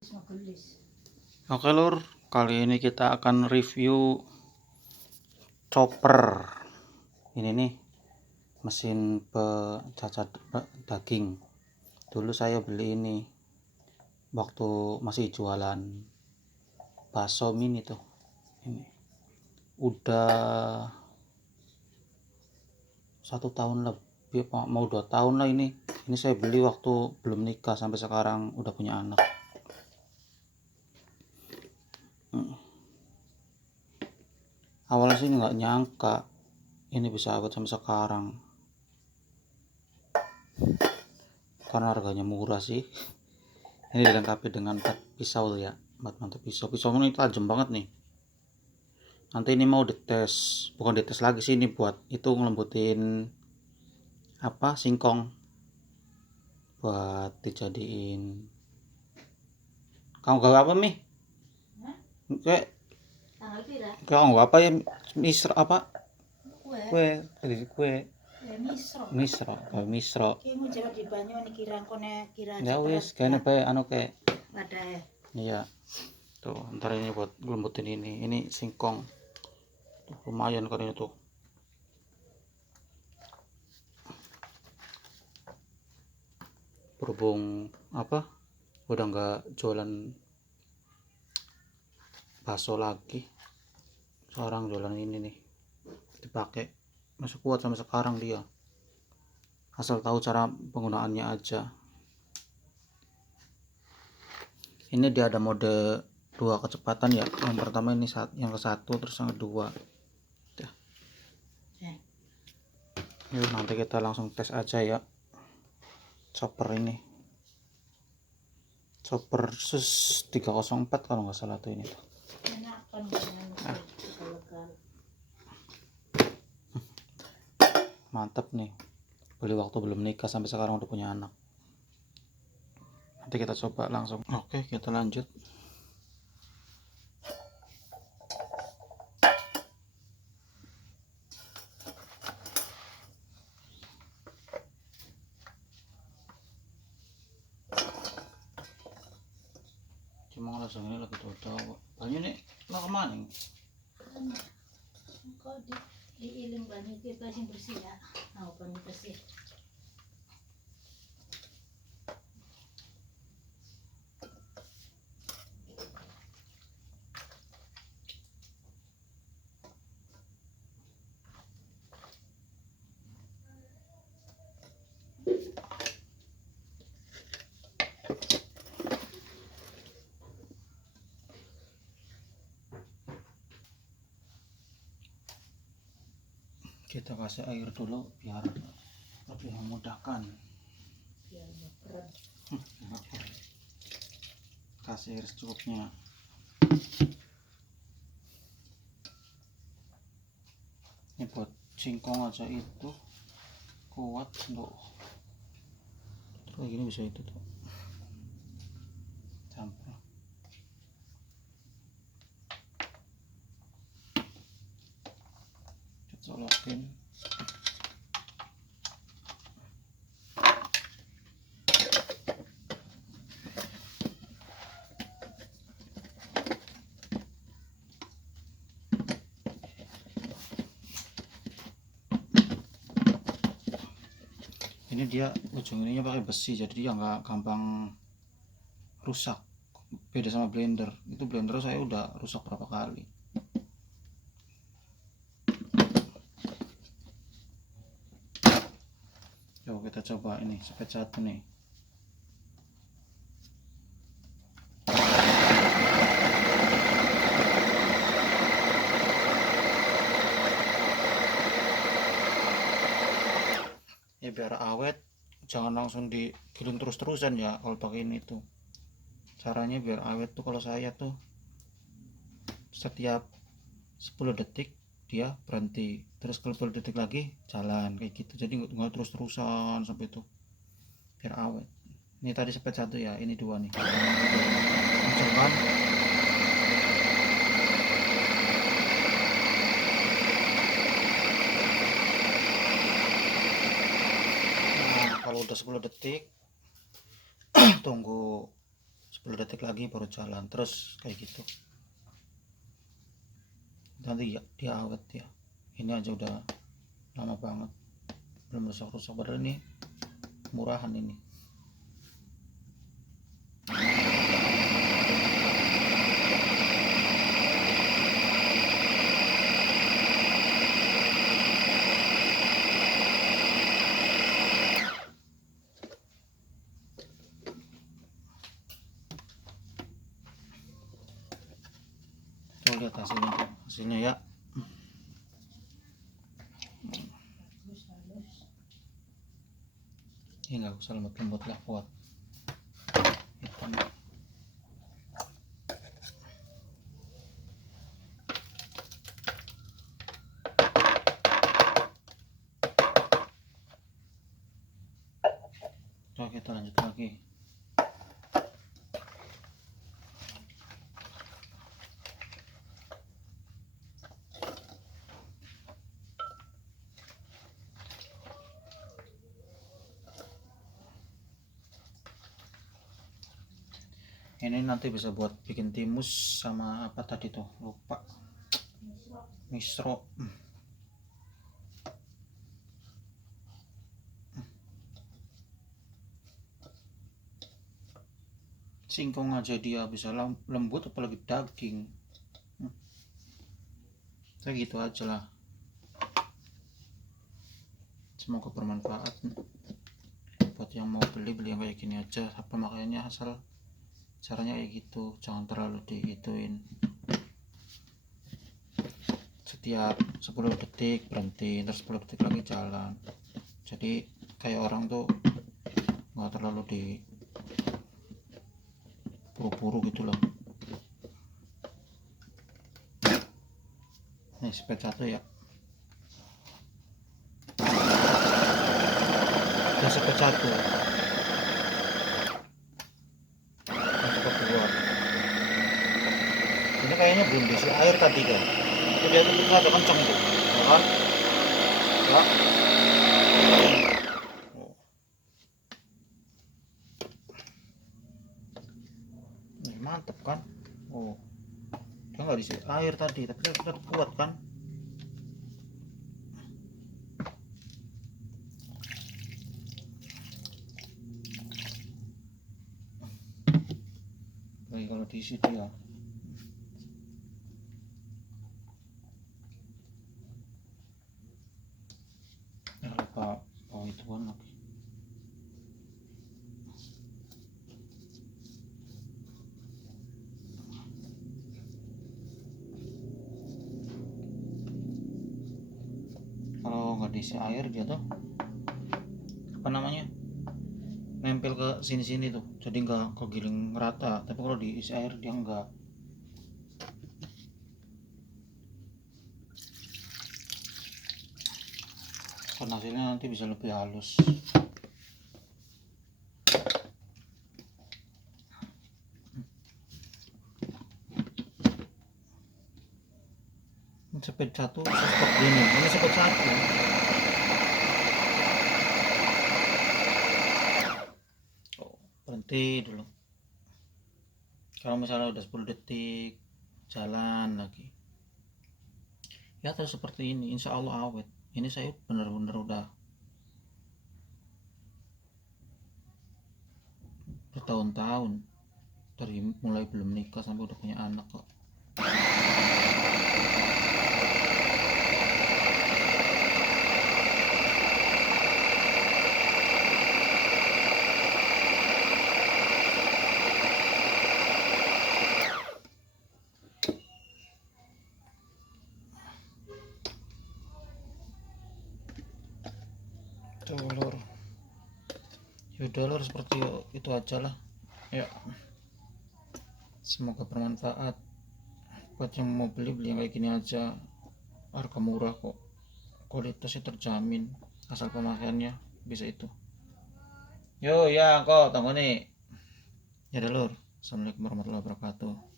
Oke lur, kali ini kita akan review chopper. Ini nih mesin pencacat daging. Dulu saya beli ini waktu masih jualan bakso mini tuh. Ini udah 1 tahun lebih, mau 2 tahun lah ini. Ini saya beli waktu belum nikah, sampai sekarang udah punya anak. Awalnya sih nggak nyangka ini bisa awet sampai sekarang, karena harganya murah sih. Ini dilengkapi dengan pisau ya, mantap pisau ini tajam banget nih. Nanti ini mau dites, bukan dites lagi sih, ini buat itu ngelembutin singkong, buat dijadiin. Kamu gawe apa Mi? Kayak kamu apa ya, misro apa? Kue misro. Ya wis, kayaknya bae kayak wadah. Iya. Tuh, ntar ini buat ngelembutin ini singkong. Tuh, lumayan kan ini tuh. Berhubung udah nggak jualan bakso lagi, sekarang jualan ini nih, dipakai masih kuat sampai sekarang dia, asal tahu cara penggunaannya aja. Ini dia ada mode 2 kecepatan ya, yang pertama ini yang ke 1, terus yang kedua. Yuk, nanti kita langsung tes aja ya chopper ini, chopper SUS 304 kalau nggak salah tuh ini tuh. Mantap nih, beli waktu belum nikah sampai sekarang udah punya anak. Nanti kita coba langsung. Oke, kita lanjut. Cuma langsung ini lagi tuh banyak nih, lah kemana nih? Kok diiling banyak kita sih bersih ya, banyak bersih. Kita kasih air dulu biar lebih memudahkan. Kasih air secukupnya. Ini buat singkong aja itu kuat untuk kayak gini, bisa itu tuh campur. Colokin. Ini dia ujung ininya pakai besi, jadi dia nggak gampang rusak. Beda sama blender, itu blender saya udah rusak berapa kali. Coba kita coba ini spet 1 nih. Ya biar awet, jangan langsung digiling terus-terusan ya kalau pakai ini tuh. Caranya biar awet tuh, kalau saya tuh setiap 10 detik dia berhenti, terus kalau 10 detik lagi jalan kayak gitu, jadi nggak terus-terusan sampai itu, biar awet. Ini tadi spet 1 ya, ini 2 nih. Langsung kan. Nah, kalau udah 10 detik tunggu 10 detik lagi baru jalan terus kayak gitu. Nanti ya dia awet ya. Ini aja udah lama banget belum rusak-rusak, padahal ini murahan ini. Coba lihat hasilnya ya. Ini nggak usah lembut-lembut lah, kuat hitam. Coba kita lanjut lagi. Ini nanti bisa buat bikin timus sama apa tadi tuh, lupa. Misro. Singkong aja dia bisa lembut, apalagi daging. Kayak gitu aja lah. Semoga bermanfaat buat yang mau beli yang kayak gini aja. Pemakaiannya asal caranya kayak gitu, jangan terlalu digituin. Setiap 10 detik berhenti, terus 10 detik lagi jalan. Jadi kayak orang tuh nggak terlalu di buru-buru gitu loh. Nih spek 1 ya. Udah spek 1. Spek 2. Ini kayaknya belum diisi air tadi kan. Itu dia tuh ada kenceng tuh, ya kan? Ya. Oh. Nih, mantep kan? Oh, dia nggak diisi air tadi, tapi tetap kuat kan? Baik kalau diisi dia. Lupa ituan lagi. Kalau nggak diisi air dia tuh apa namanya, nempel ke sini-sini tuh, jadi nggak kegiling rata. Tapi kalau diisi air dia nggak. Karena hasilnya nanti bisa lebih halus. Sepet 1 seperti ini. Ini sepet 1. Oh, berhenti dulu. Kalau misalnya udah 10 detik jalan lagi ya terus seperti ini, insya Allah awet. Ini saya bener-bener udah bertahun-tahun, dari mulai belum nikah sampai udah punya anak kok. Tuh lor, yaudah lor, seperti itu aja lah ya. Semoga bermanfaat buat yang mau beli yang kayak gini aja. Harga murah kok, kualitasnya terjamin, asal pemakaiannya bisa itu. Yo ya kok tunggu nih ya lor. Assalamualaikum warahmatullahi wabarakatuh.